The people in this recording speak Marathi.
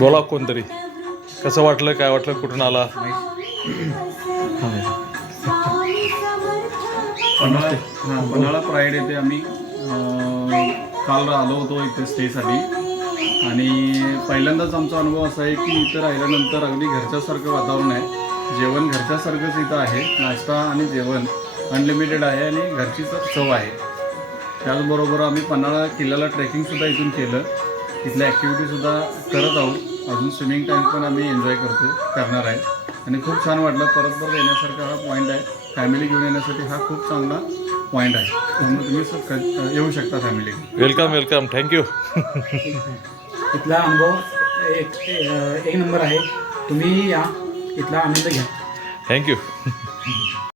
बोला कोणतरी. कसं वाटलं, काय वाटलं, कुठून आला? पन्हाळा प्राईड येथे आम्ही काल आलो होतो इथे स्टेसाठी आणि पहिल्यांदाच आमचा अनुभव असा आहे की इथं राहिल्यानंतर अगदी घरच्यासारखं वातावरण आहे. जेवण घरच्यासारखंच इथं आहे. नाश्ता आणि जेवण अनलिमिटेड आहे आणि घरची चव आहे. त्याचबरोबर आम्ही पन्हाळा किल्ल्याला ट्रेकिंगसुद्धा इथून केलं. इथल्या ॲक्टिव्हिटीसुद्धा करत आहोत. अजून स्विमिंग टँक पण आम्ही एन्जॉय करणार आहे आणि खूप छान वाटलं. परत येण्यासारखा हा पॉईंट आहे. फॅमिली घेऊन येण्यासाठी हा खूप चांगला पॉईंट आहे. त्यामुळे तुम्ही येऊ शकता फॅमिली. Welcome welcome. थँक्यू. इथला अनुभव एक नंबर आहे. तुम्ही या, इथला आनंद घ्या. थँक्यू.